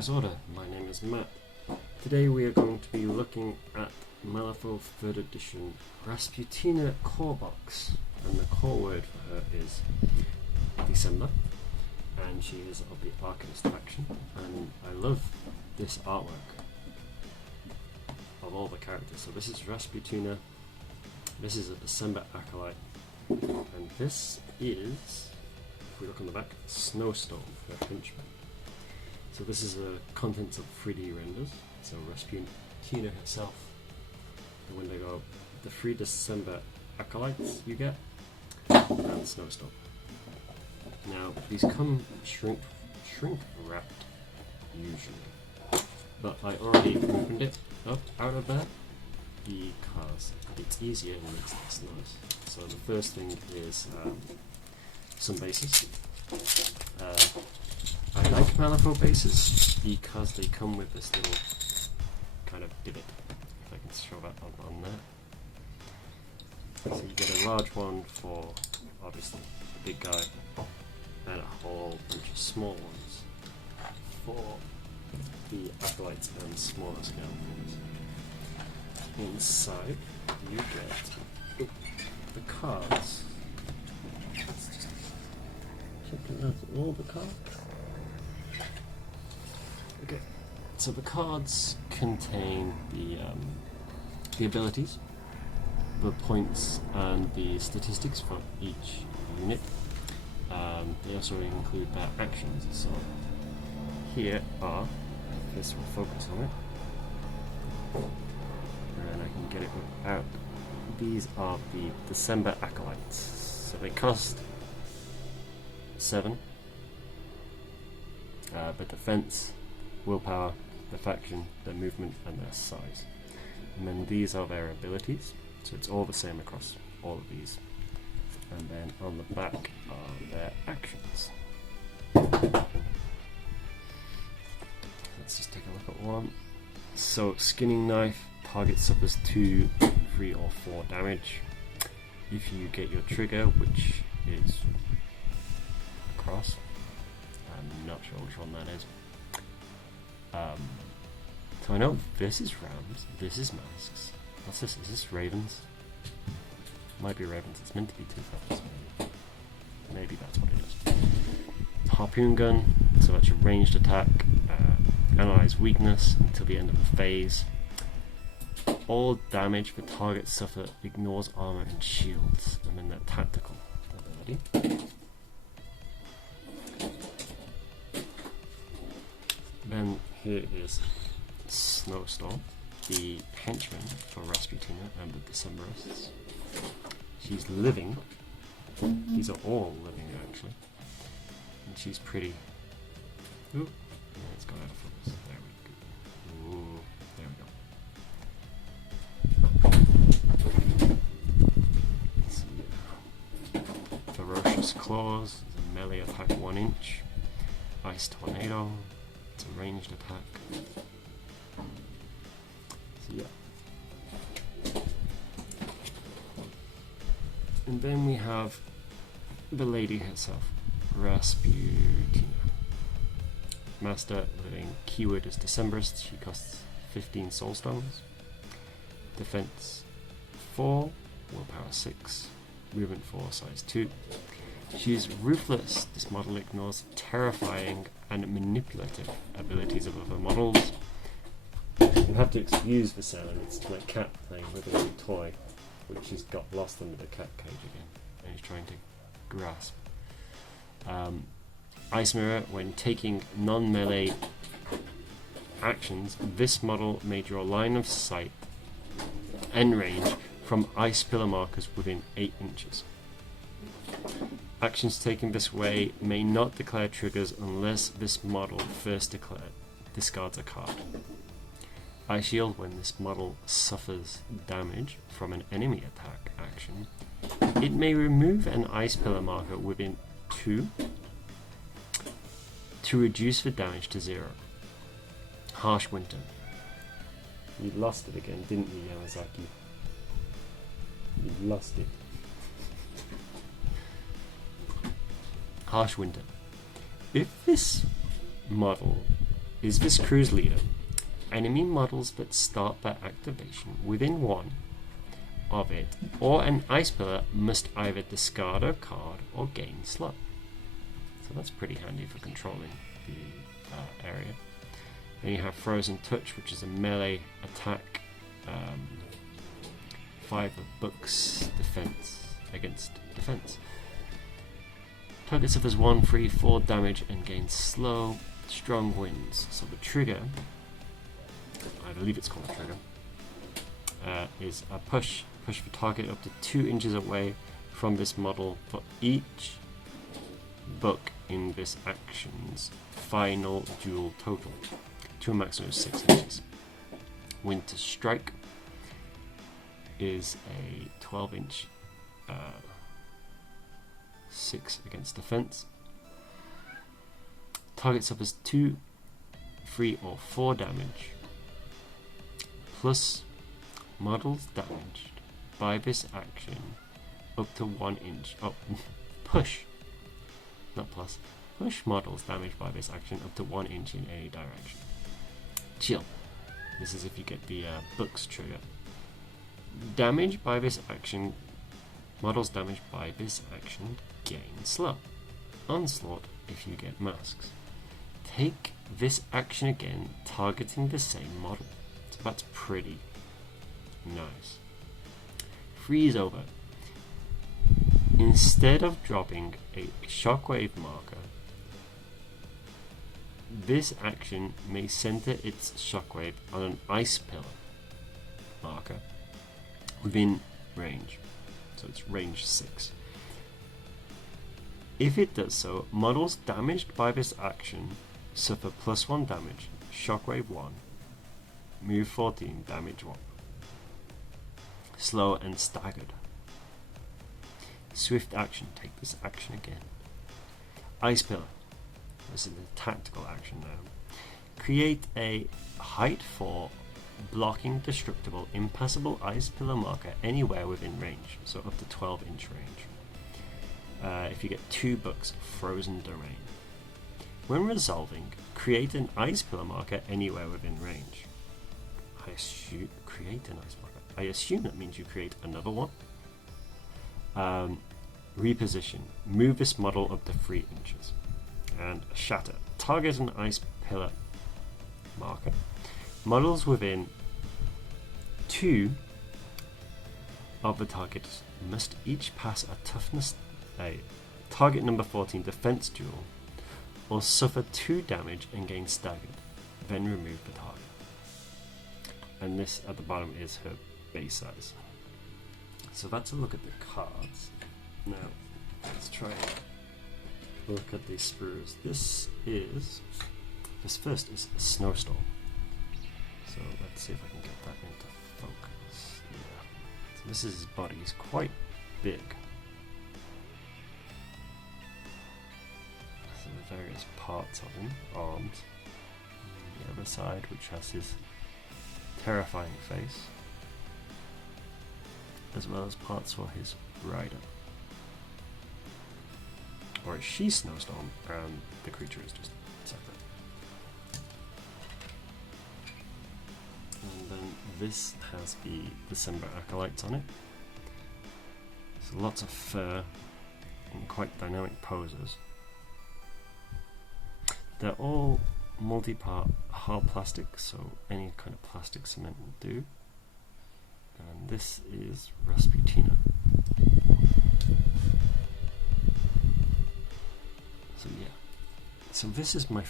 Disorder. My name is Matt. Today we are going to be looking at Malifaux 3rd edition Rasputina core box, and the core word for her is December, and she is of the Arcanist faction, and I love this artwork of all the characters. So this is Rasputina, this is a December Acolyte, and this is, if we look on the back, Snowstorm, her henchman. So this is the contents of 3D renders. So Rasputina herself, the Wendigo, the 3 December Acolytes you get, and Snowstorm. Now these come shrink wrapped usually, but I already opened it up out of there because it's easier and makes less noise. So the first thing is some bases. I like Malifaux bases because they come with this little kind of divot, if I can show that on there. So you get a large one for, obviously, the big guy, and a whole bunch of small ones for the acolytes and smaller scale things. Inside, you get the cards. Checking out all the cards. Okay, so the cards contain the abilities, the points, and the statistics for each unit. They also include their actions. So here are, this will focus on it, and I can get it without. These are the December Acolytes. So they cost 7, but defense, willpower, the faction, their movement, and their size. And then these are their abilities, so it's all the same across all of these. And then on the back are their actions. Let's just take a look at one. So skinning knife, target suffers 2, 3 or 4 damage. If you get your trigger, which is across, I'm not sure which one that is. So I know this is rams, this is masks. What's this? Is this ravens? Might be ravens. It's meant to be 2 feathers. Maybe that's what it is. Harpoon gun, so that's your ranged attack. Analyze weakness until the end of the phase. All damage the target suffer ignores armor and shields, and then that tactical ability. Then here is Snowstorm, the henchman for Rasputina and the Decemberists. She's living. These are all living actually. And she's pretty. Ooh, yeah, it's gone out of focus. There we go. Ooh, there we go. Let's see. Ferocious Claws is a melee attack 1 inch. Ice Tornado. It's a ranged attack. So yeah. And then we have the lady herself, Rasputina. Master living, keyword is Decemberist. She costs 15 soul stones. Defense 4, willpower 6, movement 4, size 2. She's ruthless. This model ignores terrifying and manipulative abilities of other models. You have to excuse the sound. It's my cat playing with a new toy, which he's got lost under the cat cage again, and he's trying to grasp. Ice Mirror, when taking non-melee actions, this model may draw line of sight and range from ice pillar markers within 8 inches. Actions taken this way may not declare triggers unless this model first discards a card. Ice Shield, when this model suffers damage from an enemy attack action, it may remove an ice pillar marker within 2 to reduce the damage to 0. Harsh Winter. You lost it again, didn't you, Yamazaki? You lost it. Harsh Winter. If this model is this crew's leader. Enemy models that start their activation within one of it or an ice pillar must either discard a card or gain slot. So that's pretty handy for controlling the area. Then you have Frozen Touch, which is a melee attack. 5 of books defense against defense. Target suffers 1, 3, 4 damage and gains slow, strong winds. So the trigger, I believe it's called a trigger, is a push the target up to 2 inches away from this model for each book in this action's final duel total, to a maximum of 6 inches. Winter Strike is a 12-inch 6 against defense. Target suffers 2, 3 or 4 damage plus models damaged by this action up to 1 inch. Push, not plus. Push models damaged by this action up to 1 inch in any direction. Chill. This is if you get the books trigger. Damage by this action. Models damaged by this action gain slow. Onslaught if you get masks. Take this action again, targeting the same model. So that's pretty nice. Freeze over. Instead of dropping a shockwave marker, this action may center its shockwave on an ice pillar marker within range. So it's range 6. If it does so, models damaged by this action suffer +1 damage, shockwave 1, move 14, damage 1. Slow and staggered. Swift action, take this action again. Ice pillar. This is a tactical action now. Create a height 4 blocking destructible impassable ice pillar marker anywhere within range, so up to 12-inch range. If you get 2 books, Frozen Domain. When resolving, create an ice pillar marker anywhere within range. Create an ice marker. I assume that means you create another one. Reposition. Move this model up to 3 inches. And Shatter. Target an ice pillar marker. Models within 2 of the target must each pass a toughness target number 14 defense duel or suffer 2 damage and gain staggered. Then remove the target. And this at the bottom is her base size. So that's a look at the cards. Now let's try and look at these sprues. This first is a snowstorm. So let's see if I can get that into focus. Yeah. So this is his body. He's quite big. So the various parts of him, arms. And the other side, which has his terrifying face, as well as parts for his rider. Or is she snowstorm and the creature is just separate. And then this has the December Acolytes on it. So lots of fur and quite dynamic poses. They're all multi-part hard plastic, so any kind of plastic cement will do. And this is Rasputina. So yeah, so this is my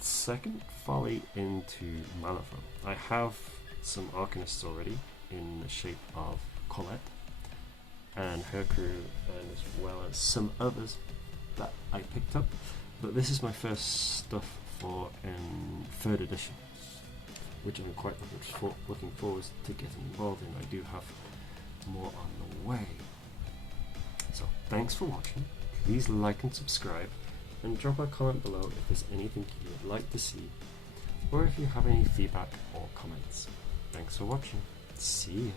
second foray into Malifaux. I have some Arcanists already in the shape of Acolyte and her crew, and as well as some others that I picked up. But this is my first stuff for 3rd edition, which I'm quite looking forward to getting involved in. I do have more on the way. So thanks for watching. Please like and subscribe, and drop a comment below if there's anything you would like to see, or if you have any feedback or comments. Thanks for watching. See ya.